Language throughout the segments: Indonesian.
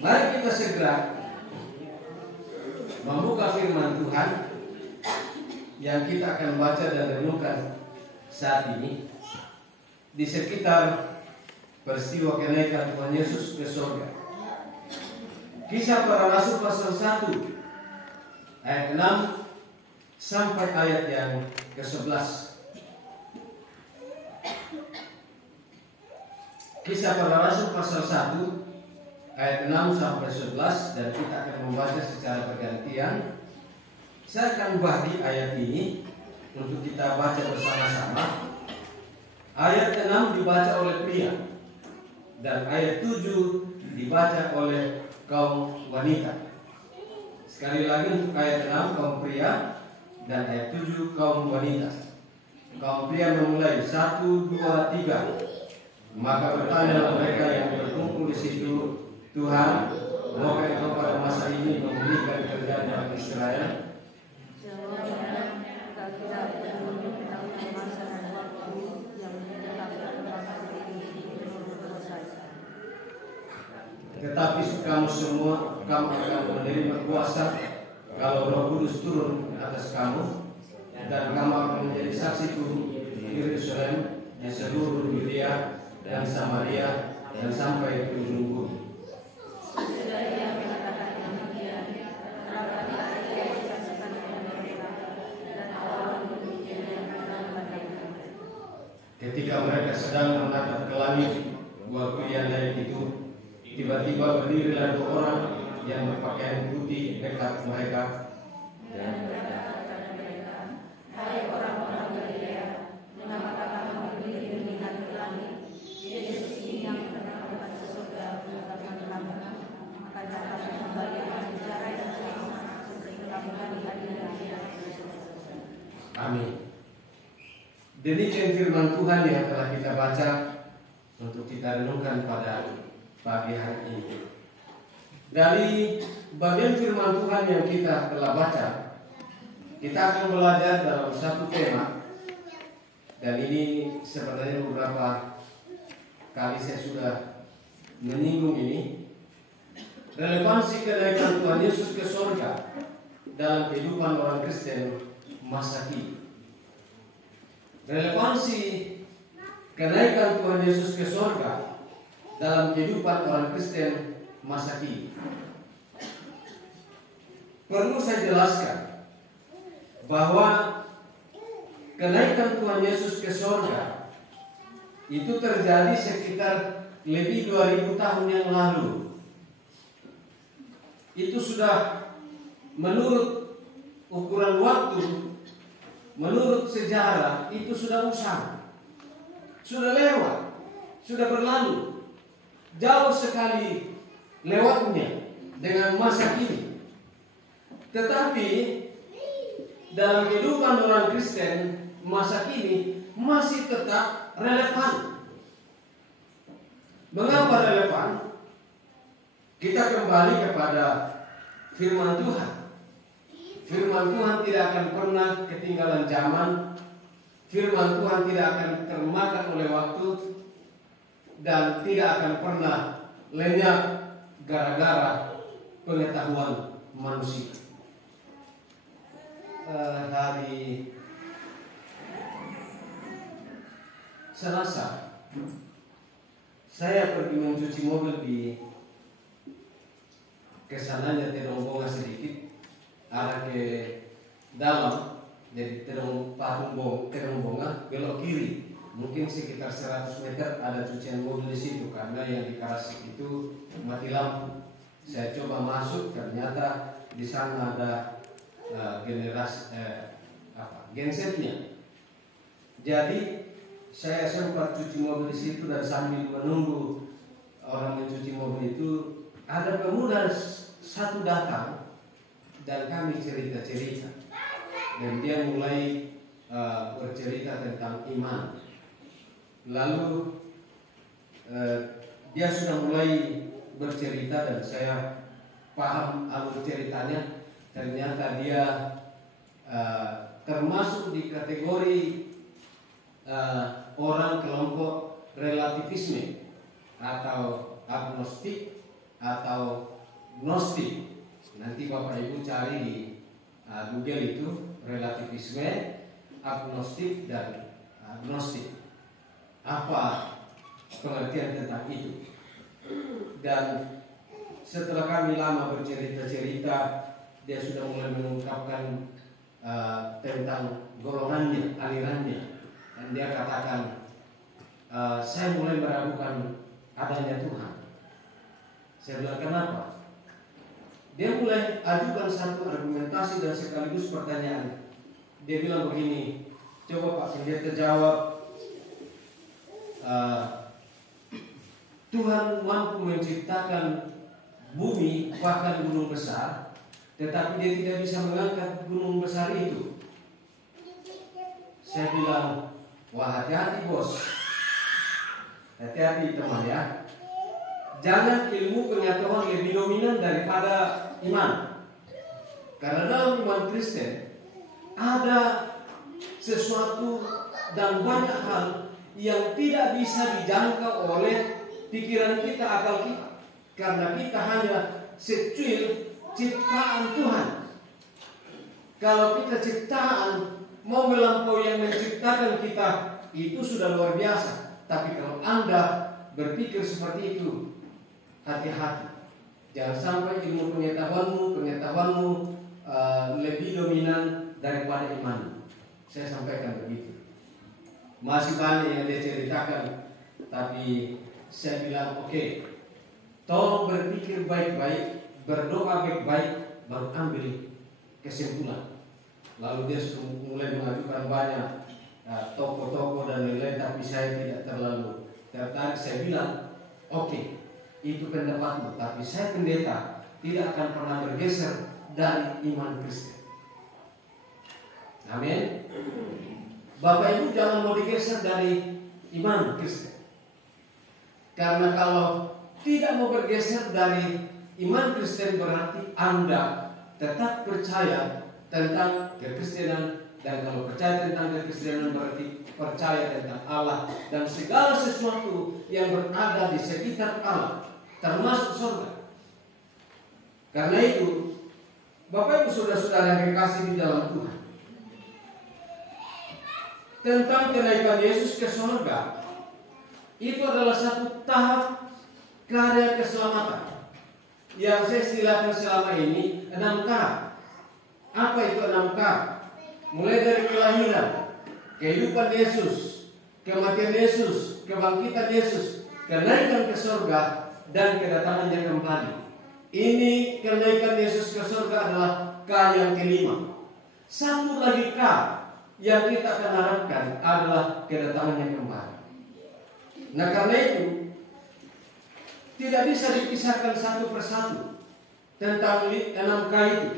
Mari kita segera membuka firman Tuhan yang kita akan baca dan renungkan saat ini di sekitar peristiwa kenaikan Tuhan Yesus ke surga. Kisah Para Rasul pasal 1 ayat 6 sampai ayat yang ke-11. Kisah Para Rasul pasal 1 ayat 6 sampai 11, dan kita akan membaca secara bergantian. Saya akan bagi ayat ini untuk kita baca bersama-sama. Ayat 6 dibaca oleh pria dan ayat 7 dibaca oleh kaum wanita. Sekali lagi untuk ayat 6 kaum pria dan ayat 7 kaum wanita. Kaum pria memulai 1, 2, 3. Maka bertanyalah mereka yang berkumpul di situ, Tuhan, maukah Engkau pada masa ini memulihkan kerjaan orang Israel? Tetapi kamu semua, kamu akan menerima kuasa kalau Roh Kudus turun atas kamu, dan kamu akan menjadi saksiku di Yerusalem, di seluruh Yudea dan Samaria, dan sampai ke ujung bumi. Ketika mereka sedang menatap ke langit waktu yang naik itu, tiba-tiba berdirilah 2 orang yang berpakaian putih dekat mereka, dan berkata kepada mereka, "Hai orang-orang Galilea, mengapa kamu berdiri melihat ke langit? Yesus ini yang pernah berkata ke surga mengatakan kamu akan datang kembali dengan cara yang sama seperti kamu hari-hari yang." Amin. Demikian firman Tuhan yang telah kita baca untuk kita renungkan pada pagi hari ini. Dari bagian firman Tuhan yang kita telah baca, kita akan belajar dalam satu tema, dan ini sebenarnya beberapa kali saya sudah menyinggung ini. Relevansi kenaikan Tuhan Yesus ke surga dalam kehidupan orang Kristen masa kini. Relevansi kenaikan Tuhan Yesus ke surga dalam kehidupan orang Kristen masa kini. Perlu saya jelaskan bahwa kenaikan Tuhan Yesus ke surga itu terjadi sekitar lebih 2000 tahun yang lalu. Itu sudah menurut ukuran waktu, menurut sejarah, itu sudah usang, sudah lewat, sudah berlalu, jauh sekali lewatnya dengan masa kini. Tetapi dalam kehidupan orang Kristen masa kini masih tetap relevan. Mengapa relevan? Kita kembali kepada firman Tuhan. Firman Tuhan tidak akan pernah ketinggalan zaman. Firman Tuhan tidak akan termakan oleh waktu, dan tidak akan pernah lenyap gara-gara pengetahuan manusia. Hari Selasa saya pergi mencuci mobil di kesananya Terong sedikit, arah ke dalam, jadi Terong Bonga belok kiri, mungkin sekitar 100 meter ada cucian mobil di situ, karena yang di Karasik itu mati lampu. Saya coba masuk, ternyata di sana ada gensetnya. Jadi saya sempat cuci mobil di situ, dan sambil menunggu orang mencuci mobil itu, ada pemuda satu datang, dan kami cerita-cerita, dan dia mulai bercerita tentang iman. Lalu dia sudah mulai bercerita, dan saya paham alur ceritanya. Ternyata dia termasuk di kategori orang kelompok relativisme atau agnostik, atau Gnostik. Nanti Bapak Ibu cari di Google itu relativisme, agnostik dan Gnostik. Apa pengertian tentang itu? Dan setelah kami lama bercerita-cerita, dia sudah mulai mengungkapkan tentang golongannya, alirannya. Dan dia katakan, saya mulai meragukan adanya Tuhan. Saya bilang, kenapa? Dia mulai ajukan satu argumentasi dan sekaligus pertanyaan. Dia bilang begini, coba Pak Pendeta jawab, Tuhan mampu menciptakan bumi bahkan gunung besar, tetapi dia tidak bisa mengangkat gunung besar itu. Saya bilang, wah hati-hati bos, hati-hati teman ya. Jangan ilmu pengetahuan lebih dominan daripada iman. Karena dalam iman Kristen ada sesuatu dan banyak hal yang tidak bisa dijangkau oleh pikiran kita, akal kita. Karena kita hanya secuil ciptaan Tuhan. Kalau kita ciptaan mau melampaui yang menciptakan kita, itu sudah luar biasa. Tapi kalau Anda berpikir seperti itu, hati-hati. Jangan sampai ilmu pengetahuanmu lebih dominan daripada iman. Saya sampaikan begitu. Masih banyak yang dia ceritakan, tapi saya bilang oke, tolong berpikir baik-baik, berdoa baik-baik, baru ambil kesimpulan. Lalu dia sudah mulai mengajukan banyak tokoh-tokoh dan lain-lain, tapi saya tidak terlalu tertarik. Saya bilang oke, itu pendapatmu, tapi saya pendeta tidak akan pernah bergeser dari iman Kristen. Amin. Bapak Ibu jangan mau digeser dari iman Kristen. Karena kalau tidak mau bergeser dari iman Kristen, berarti Anda tetap percaya tentang kekristenan. Dan kalau percaya tentang kekristenan berarti percaya tentang Allah dan segala sesuatu yang berada di sekitar Allah, termasuk surga. Karena itu, Bapak Ibu saudara-saudara yang dikasihi di dalam Tuhan, tentang kenaikan Yesus ke surga, itu adalah satu tahap karya keselamatan yang saya istilahkan selama ini 6K. Apa itu 6K? Mulai dari kelahiran, kehidupan Yesus, kematian Yesus, kebangkitan Yesus, kenaikan ke surga, dan kedatangannya kembali. Ini kenaikan Yesus ke surga adalah K yang kelima. Satu lagi K yang kita akan harapkan adalah kedatangannya kembali. Nah karena itu tidak bisa dipisahkan satu persatu tentang 6K itu.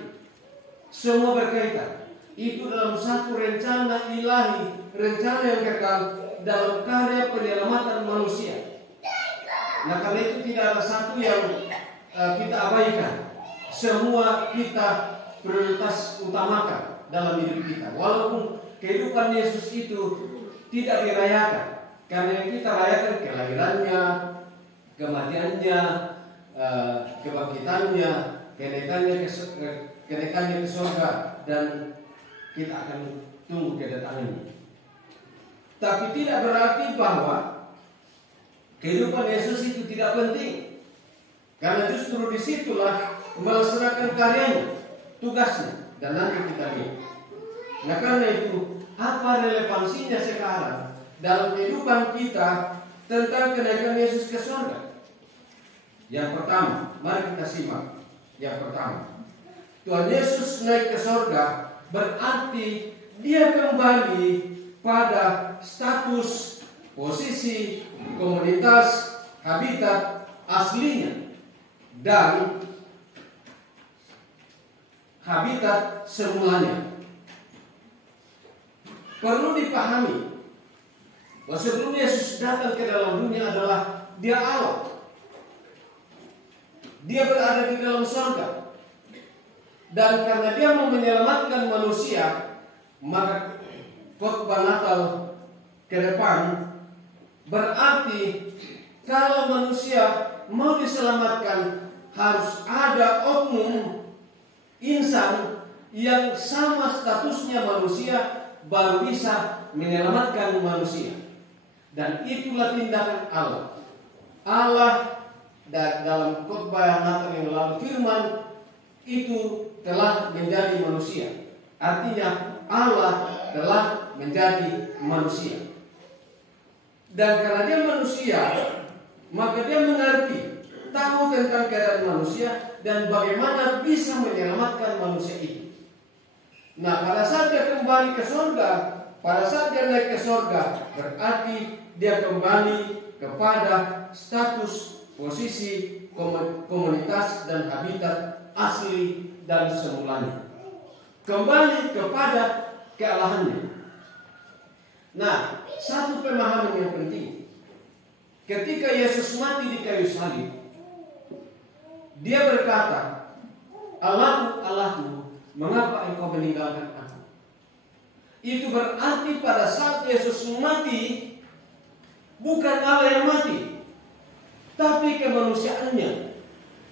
Semua berkaitan. Itu dalam satu rencana ilahi, rencana yang kekal dalam karya penyelamatan manusia. Nah karena itu tidak ada satu yang kita abaikan. Semua kita prioritas utamakan dalam hidup kita. Walaupun kehidupan Yesus itu tidak dirayakan, karena yang kita rayakan kelahirannya, kematiannya, kebangkitannya, kenaikannya ke surga, dan kita akan tunggu kedatangannya. Tapi tidak berarti bahwa kehidupan Yesus itu tidak penting, karena justru disitulah melaksanakan karyanya, tugasnya, dan nanti kita lihat. Nah karena itu, apa relevansinya sekarang dalam kehidupan kita tentang kenaikan Yesus ke surga? Yang pertama, mari kita simak. Yang pertama, Tuhan Yesus naik ke surga berarti dia kembali pada status, posisi, komunitas, habitat aslinya dan habitat semulanya. Perlu dipahami bahwa sebelum Yesus datang ke dalam dunia adalah dia Allah. Dia berada di dalam surga. Dan karena dia mau menyelamatkan manusia, maka khotbah Natal ke depan berarti kalau manusia mau diselamatkan, harus ada oknum insan yang sama statusnya manusia baru bisa menyelamatkan manusia. Dan itulah tindakan Allah. Allah dalam khotbah Natal yang lalu firman itu telah menjadi manusia. Artinya Allah telah menjadi manusia. Dan karena dia manusia, maka dia mengerti, tahu tentang keadaan manusia dan bagaimana bisa menyelamatkan manusia itu. Nah, pada saat dia kembali ke surga, pada saat dia naik ke surga, berarti dia kembali kepada status, posisi, komunitas dan habitat asli dan semulanya. Kembali kepada kealahannya. Nah, satu pemahaman yang penting. Ketika Yesus mati di kayu salib, dia berkata, "Allahku, Allahku, mengapa engkau meninggalkan aku?" Itu berarti pada saat Yesus mati, bukan Allah yang mati, tapi kemanusiaannya.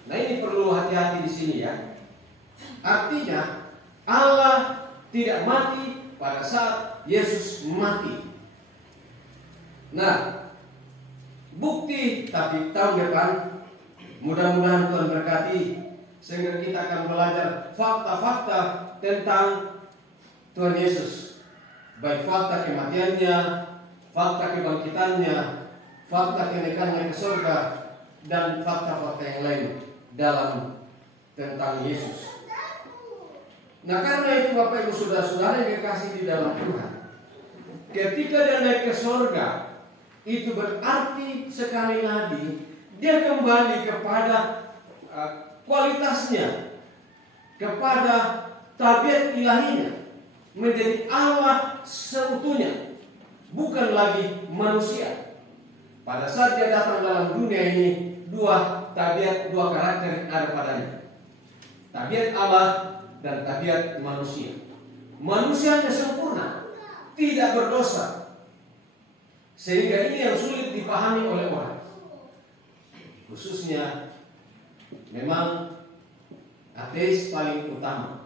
Nah, ini perlu hati-hati di sini ya. Artinya Allah tidak mati pada saat Yesus mati. Nah, bukti tapi tahun depan mudah-mudahan Tuhan berkati sehingga kita akan belajar fakta-fakta tentang Tuhan Yesus, baik fakta kematiannya, fakta kebangkitannya, fakta kenaikannya ke surga, dan fakta-fakta yang lain dalam tentang Yesus. Nah, karena itu Bapak Ibu Saudara-saudara yang dikasih di dalam Tuhan, ketika dia naik ke surga, itu berarti sekali lagi dia kembali kepada kualitasnya, kepada tabiat ilahinya, menjadi Allah seutuhnya, bukan lagi manusia. Pada saat dia datang dalam dunia ini, dua tabiat, dua karakter ada padanya, tabiat Allah dan tabiat manusia. Manusianya sempurna, tidak berdosa, sehingga ini yang sulit dipahami oleh orang, khususnya memang ateis paling utama.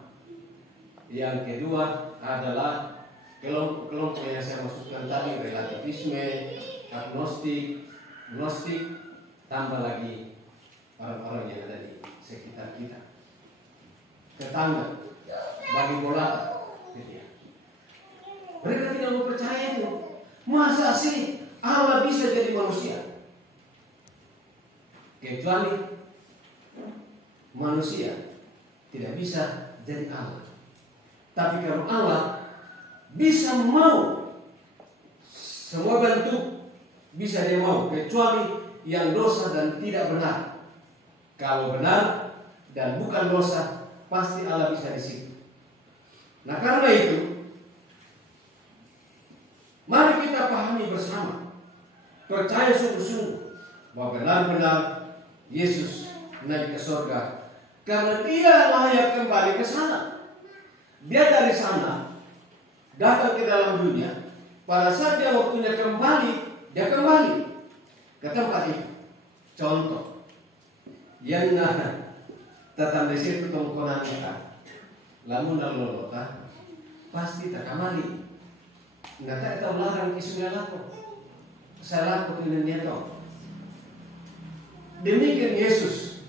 Yang kedua adalah kelompok yang saya maksudkan tadi, relativisme, agnostik, gnostik, tambah lagi orang-orang yang ada di sekitar kita, tetangga, bagi bola. Mereka tidak mau percaya itu. Masa sih Allah bisa jadi manusia? Kecuali manusia tidak bisa jadi Allah. Tapi kalau Allah bisa mau, semua bentuk bisa dia mau, kecuali yang dosa dan tidak benar. Kalau benar dan bukan dosa, pasti Allah bisa di situ. Nah, karena itu, mari kita pahami bersama, percaya sungguh-sungguh bahwa benar-benar Yesus naik ke surga, karena dia layak kembali ke sana. Dia dari sana datang ke dalam dunia. Pada saat dia waktunya kembali, dia kembali ke tempat itu. Contoh, yang datang di situ tongkonan kita, lamun lolota pasti tak kembali. Nggak tahu larang isunya laku, saya laku dengan dia tahu. Demikian Yesus,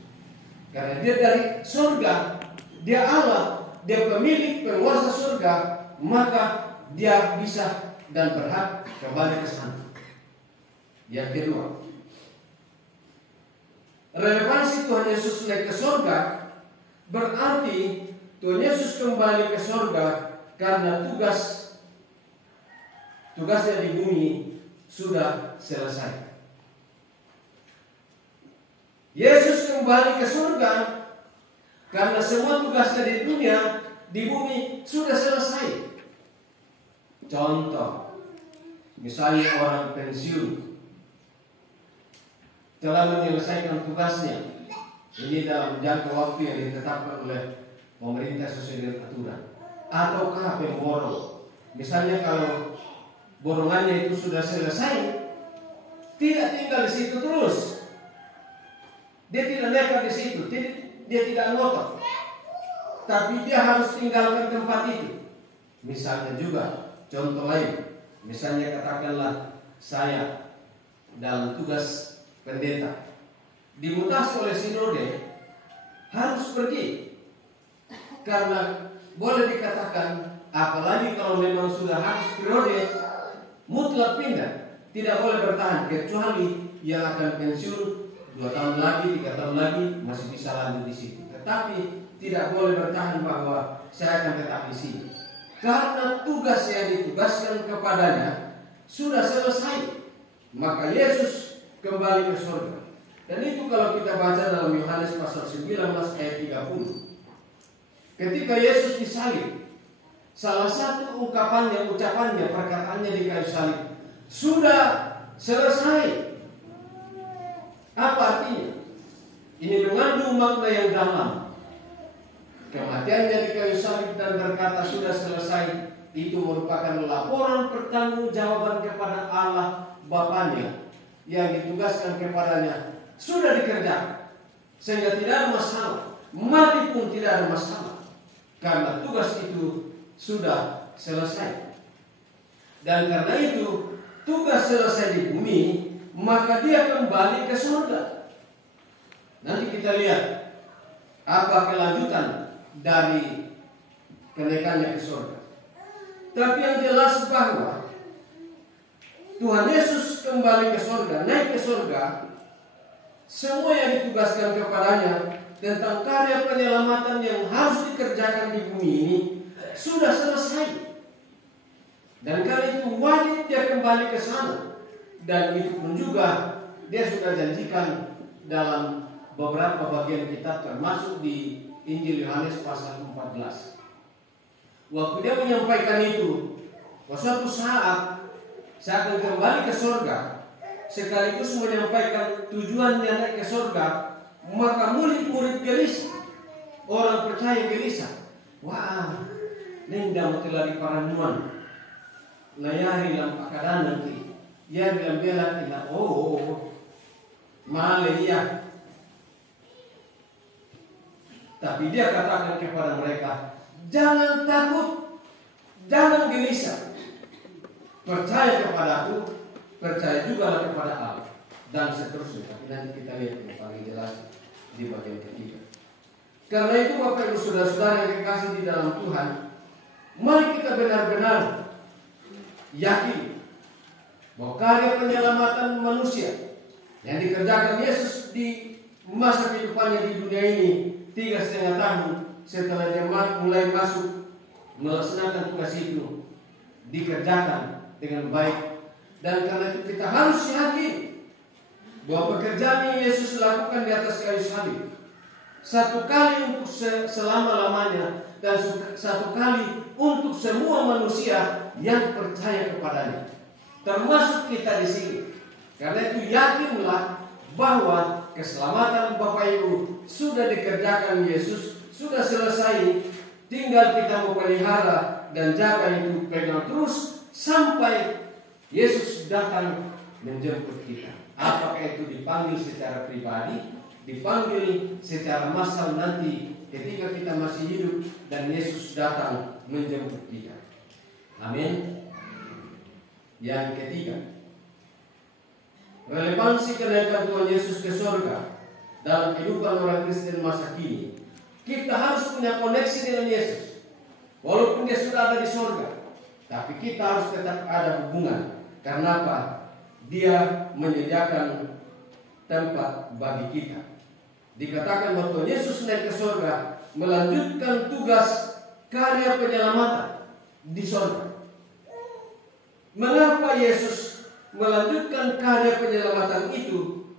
karena dia dari surga, dia Allah, dia pemilik penguasa surga, maka dia bisa dan berhak kembali ke sana. Yang kedua, relevansi Tuhan Yesus naik ke surga berarti Tuhan Yesus kembali ke surga karena tugasnya di bumi sudah selesai. Yesus kembali ke surga karena semua tugasnya di dunia, di bumi sudah selesai. Contoh, misalnya orang pensiun telah menyelesaikan tugasnya. Ini dalam jangka waktu yang ditetapkan oleh pemerintah sesuai dengan aturan. Ataukah pemborong, misalnya kalau borongannya itu sudah selesai, tidak tinggal di situ terus. Dia tidak nekat di situ, dia tidak ngotot. Tapi dia harus tinggalkan tempat itu. Misalnya juga, contoh lain. Misalnya katakanlah saya dalam tugas pendeta dimutasi oleh sinode, harus pergi. Karena boleh dikatakan, apalagi kalau memang sudah habis periode, mutlak pindah. Tidak boleh bertahan, kecuali yang akan pensiun 2 tahun lagi, 3 tahun lagi masih bisa lanjut di situ. Tetapi tidak boleh bertahan bahwa saya akan tetap di sini. Karena tugas yang ditugaskan kepadanya sudah selesai. Maka Yesus kembali ke surga. Dan itu kalau kita baca dalam Yohanes pasal 19 ayat 30. Ketika Yesus disalib, salah satu ucapannya, perkataannya di kayu salib, sudah selesai. Apa artinya? Ini mengandung makna yang dalam. Kematiannya di kayu salib dan berkata sudah selesai, itu merupakan laporan pertanggungjawaban kepada Allah Bapanya yang ditugaskan kepadanya sudah dikerjakan, sehingga tidak ada masalah. Mati pun tidak ada masalah, karena tugas itu sudah selesai. Dan karena itu tugas selesai di bumi, maka dia kembali ke surga. Nanti kita lihat apa kelanjutan dari kenaikannya ke surga. Tapi yang jelas bahwa Tuhan Yesus kembali ke surga, naik ke surga, semua yang ditugaskan kepadanya tentang karya penyelamatan yang harus dikerjakan di bumi ini sudah selesai. Dan karena itu wajib dia kembali ke sana. Dan itu pun juga dia sudah janjikan dalam beberapa bagian kitab, termasuk di Injil Yohanes pasal 14. Waktu dia menyampaikan itu, suatu saat saya akan kembali ke surga, sekaligus menyampaikan tujuannya naik ke surga, maka murid-murid gelisah, orang percaya gelisah. Wah, nenda mutilari paranuan, layari lampakadan nanti. Dia bilang-bilang, male iya. Tapi dia katakan kepada mereka, jangan takut, jangan gelisah. Percaya kepada aku, percaya juga kepada Allah, dan seterusnya. Tapi nanti kita lihat yang paling jelas di bagian ketiga. Karena itu Bapak Ibu Saudara-saudara yang dikasih di dalam Tuhan, mari kita benar-benar yakin bahwa karya penyelamatan manusia yang dikerjakan Yesus di masa kehidupannya di dunia ini 3,5 tahun setelah dia mulai masuk melaksanakan tugas itu, dikerjakan dengan baik. Dan karena itu kita harus yakin bahwa pekerjaan yang Yesus lakukan di atas kayu salib, satu kali untuk selama-lamanya, dan satu kali untuk semua manusia yang percaya kepadanya, termasuk kita di sini. Karena itu yakinlah bahwa keselamatan Bapak Ibu sudah dikerjakan Yesus, sudah selesai. Tinggal kita memelihara dan jaga itu, pegang terus sampai Yesus datang menjemput kita. Apakah itu dipanggil secara pribadi, dipanggil secara massal nanti ketika kita masih hidup dan Yesus datang menjemput kita. Amin. Yang ketiga, relevansi kenaikan Tuhan Yesus ke surga dalam kehidupan orang Kristen masa kini. Kita harus punya koneksi dengan Yesus. Walaupun dia sudah ada di surga, tapi kita harus tetap ada hubungan. Karena apa? Dia menyediakan tempat bagi kita. Dikatakan bahwa Tuhan Yesus naik ke surga, melanjutkan tugas karya penyelamatan di surga. Mengapa Yesus melanjutkan karya penyelamatan itu?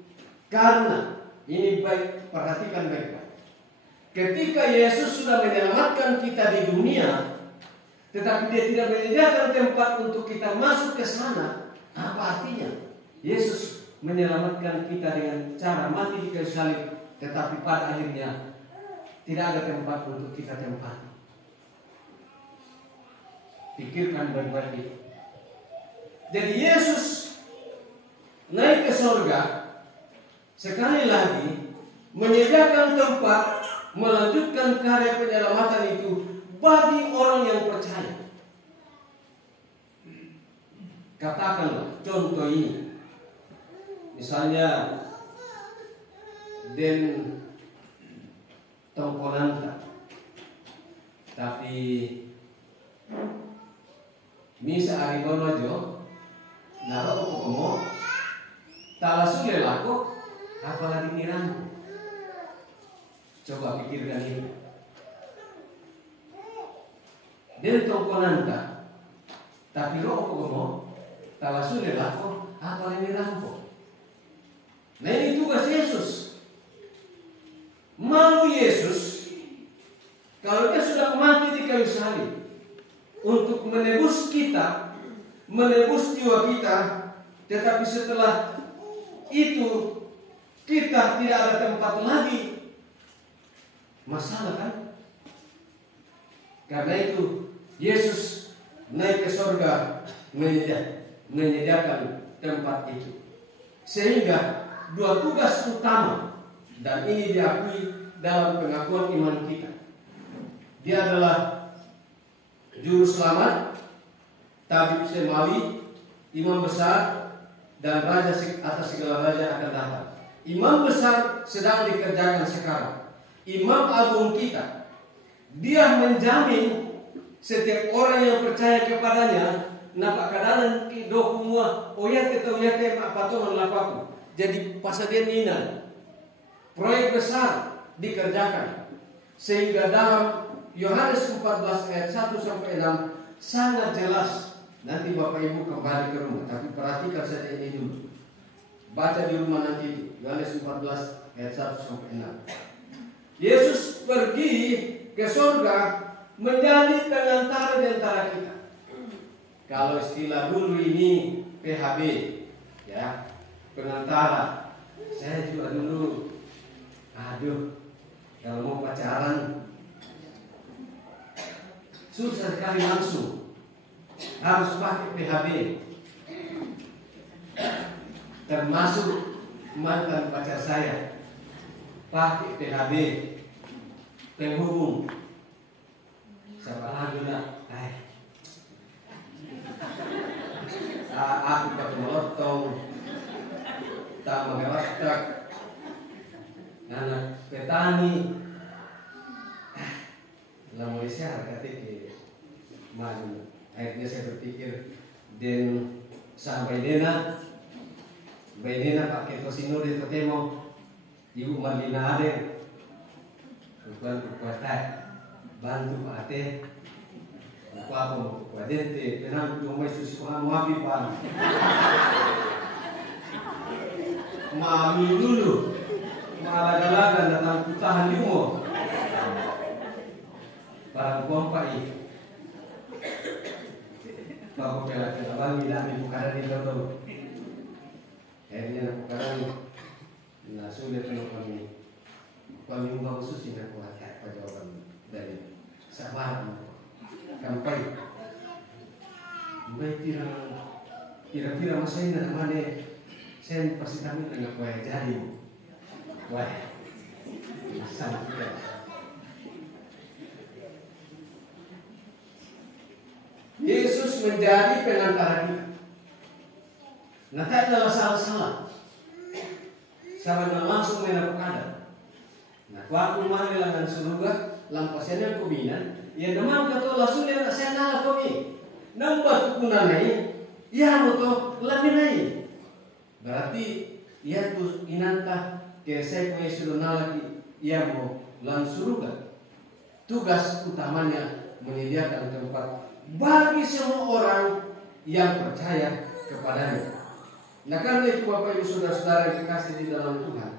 Karena ini baik, perhatikan baik-baik. Ketika Yesus sudah menyelamatkan kita di dunia, tetapi dia tidak menyediakan tempat untuk kita masuk ke sana, apa artinya? Yesus menyelamatkan kita dengan cara mati di kayu salib, tetapi pada akhirnya tidak ada tempat untuk kita tempati. Pikirkan baik-baik itu. Jadi Yesus naik ke surga sekali lagi menyediakan tempat melanjutkan karya penyelamatan itu bagi orang yang percaya. Katakanlah contoh ini, misalnya Den Tongkonanta, tapi misa arigono jo naro komo talasule lako apalagi nirang. Coba pikirkan ini. Den Tongkonanta tapi roko komo talasule lako apalagi nirang. Nah ini tugas Yesus. Malu Yesus kalau dia sudah mati di kayu salib untuk menebus kita, menebus jiwa kita, tetapi setelah itu kita tidak ada tempat lagi. Masalah kan? Karena itu Yesus naik ke surga menyediakan tempat itu. Sehingga dua tugas utama, dan ini diakui dalam pengakuan iman kita. Dia adalah juru selamat, tabib semali, imam besar, dan raja atas segala raja akan datang. Imam besar sedang dikerjakan sekarang. Imam agung kita, dia menjamin setiap orang yang percaya kepadanya, napakadalan dokumua oyate patongan lapaku. Jadi pasadeninan proyek besar dikerjakan, sehingga dalam Yohanes 14 ayat 1 sampai 6 sangat jelas. Nanti Bapak Ibu kembali ke rumah, tapi perhatikan saja ini dulu. Baca di rumah nanti Yohanes 14 ayat 1 sampai 6. Yesus pergi ke surga menjadi pengantara di antara kita. Kalau istilah dulu ini PHB, ya, pengantara. Saya juga dulu, kalau mau pacaran susah sekali langsung, harus pakai PHB. Termasuk mantan pacar saya pakai PHB, penghubung. Siapa lagi nak? Aku pakai melotong, tak mengeraktak, anak petani. Lah Malaysia ketika maju. Akhirnya saya berpikir dan sampai Dena pakai tosino di Totemo, Ibu Marlina Ade, bukan kuatai, bantu Pak Ate, apa kuadente, penang tumai susu mabi pan, mami dulu, malaga-laga datang kutahan limo, barang kompai. Bapak pela bangi dami bukan di Toto. Akhirnya bukan nah sudah penuh kami ubah khusus yang aku hati jawaban dari sabar sampai kira-kira masa ini namanya saya pasti kami tengah kue jadi wah sama juga. Yesus menjadi pengantara kita. Nah, tak adalah salah-salah. Sama langsung menapakada. Nah, waktu manilangan surga, lampasnya kubinan, ya demam kata langsung dia saya nala komi. Nampak kunanai, ya moto laminai. Berarti ya tu inanta ke saya punya sudah nalaki, ya mau langsung surga. Tugas utamanya menyediakan tempat bagi semua orang yang percaya kepadanya. Nah, karena itu Bapak Ibu Saudara-saudara yang dikasih di dalam Tuhan,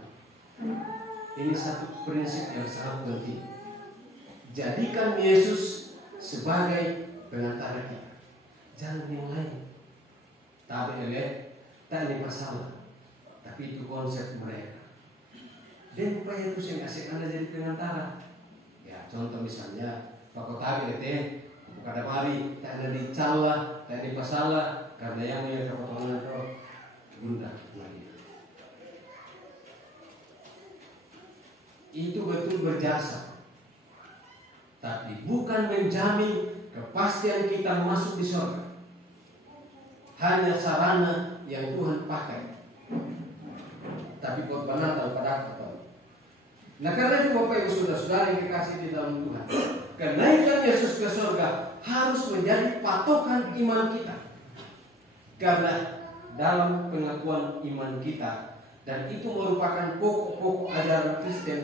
ini satu prinsip yang sangat penting. Jadikan Yesus sebagai pengantara kita, jangan yang lain. Tak ada masalah, tapi itu konsep mereka. Dan upaya itu yang kasih Anda jadi pengantara. Ya, contoh misalnya Pak Kotabi kada mari, tak ada dicala, tak ada masalah, karena yang punya kepotongan itu bunda lagi. itu betul berjasa, tapi bukan menjamin kepastian kita masuk di surga. Hanya sarana yang Tuhan pakai. Tapi khotbah Natal pada apa tahu? Nah karena itu Bapak Ibu Saudara yang dikasih di dalam Tuhan, kenaikan Yesus ke surga harus menjadi patokan iman kita. Karena dalam pengakuan iman kita, dan itu merupakan pokok-pokok ajaran Kristen,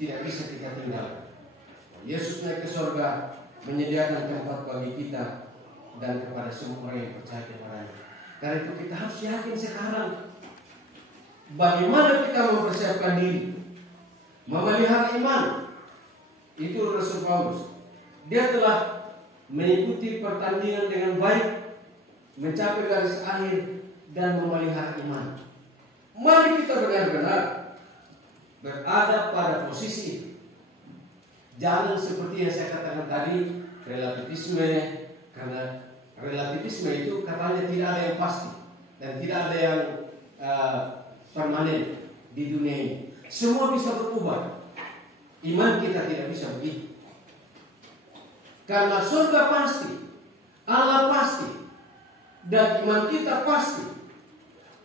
tidak bisa kita tinggalkan. Yesus naik ke surga, menyediakan tempat bagi kita dan kepada semua orang yang percaya kepadanya. Karena itu kita harus yakin sekarang bagaimana kita mempersiapkan diri, memelihara iman. Itu Rasul Paulus. Dia telah mengikuti pertandingan dengan baik, mencapai garis akhir dan memelihara iman. Mari kita benar-benar berada pada posisi. Jangan seperti yang saya katakan tadi, relativisme, karena relativisme itu katanya tidak ada yang pasti dan tidak ada yang permanen di dunia ini. Semua bisa berubah. Iman kita tidak bisa begitu. Karena surga pasti, Allah pasti, dan iman kita pasti.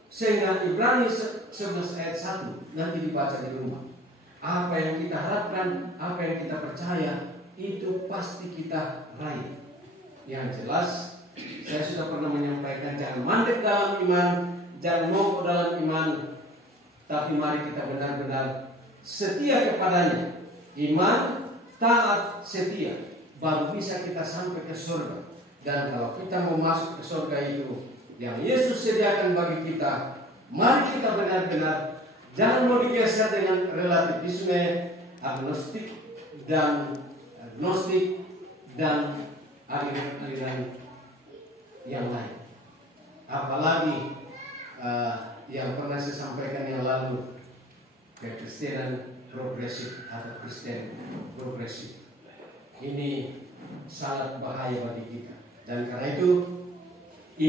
Sehingga Ibrani 11 ayat 1 nanti dibaca di rumah. Apa yang kita harapkan, apa yang kita percaya, itu pasti kita raih. Yang jelas, saya sudah pernah menyampaikan, jangan mandek dalam iman, jangan mogok dalam iman, tapi mari kita benar-benar setia kepadanya. Iman, taat, setia, baru bisa kita sampai ke surga. Dan kalau kita mau masuk ke surga itu yang Yesus sediakan bagi kita, mari kita benar-benar jangan mau digeser dengan relativisme, agnostik dan gnostik dan aliran-aliran yang lain. Apalagi yang pernah saya sampaikan yang lalu, kekristenan progresif atau Kristen progresif. Ini sangat bahaya bagi kita. Dan karena itu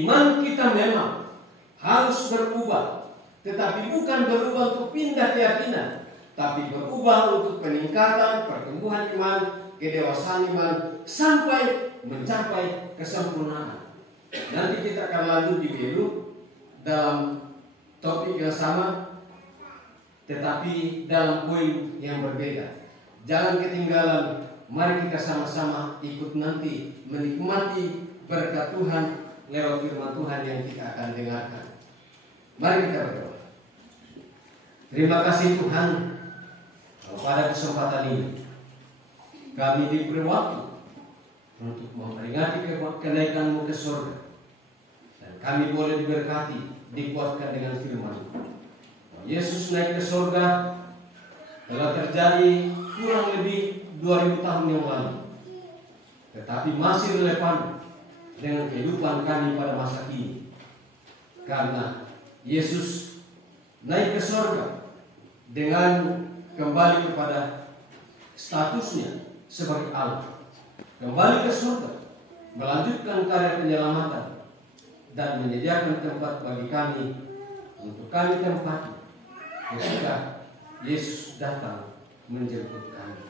iman kita memang harus berubah, tetapi bukan berubah untuk pindah keyakinan, tapi berubah untuk peningkatan, pertumbuhan iman, kedewasaan iman, sampai mencapai kesempurnaan. Nanti kita akan lanjut di minggu dalam topik yang sama, tetapi dalam poin yang berbeda. Jangan ketinggalan, mari kita sama-sama ikut nanti menikmati berkat Tuhan lewat firman Tuhan yang kita akan dengarkan. Mari kita berdoa. Terima kasih Tuhan pada kesempatan ini. Kami diberi waktu untuk memperingati kenaikan-Mu ke surga. Dan kami boleh diberkati, dikuatkan dengan firman. Yesus naik ke surga telah terjadi kurang lebih 2000 tahun yang lalu, tetapi masih relevan dengan kehidupan kami pada masa kini. Karena Yesus naik ke surga dengan kembali kepada statusnya sebagai Allah, kembali ke surga, melanjutkan karya penyelamatan dan menyediakan tempat bagi kami untuk kami tempati ketika Yesus datang menjemput kami.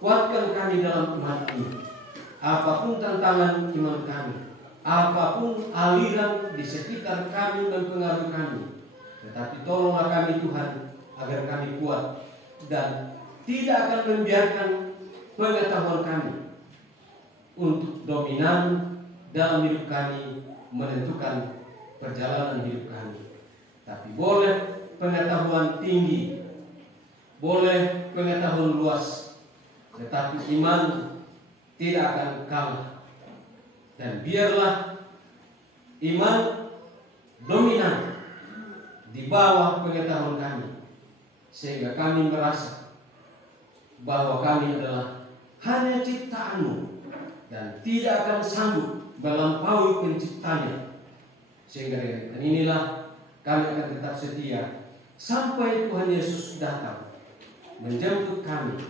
Kuatkan kami dalam iman ini. Apapun tantangan iman kami, apapun aliran di sekitar kami mempengaruhi kami, tetapi tolonglah kami Tuhan agar kami kuat dan tidak akan membiarkan pengetahuan kami untuk dominan dalam hidup kami, menentukan perjalanan hidup kami. Tapi boleh pengetahuan tinggi, boleh pengetahuan luas, tetapi iman tidak akan kalah. Dan biarlah iman dominan di bawah pengetahuan kami, sehingga kami merasa bahwa kami adalah hanya ciptaan-Mu dan tidak akan sanggup melampaui penciptanya. Sehingga dengan inilah kami akan tetap setia sampai Tuhan Yesus datang menjemput kami,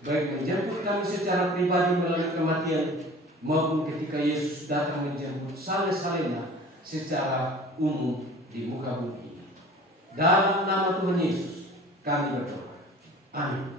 baik menjemput kami secara pribadi melalui kematian, maupun ketika Yesus datang menjemput saleh-salehnya secara umum di muka bumi. Dalam nama Tuhan Yesus kami berdoa. Amin.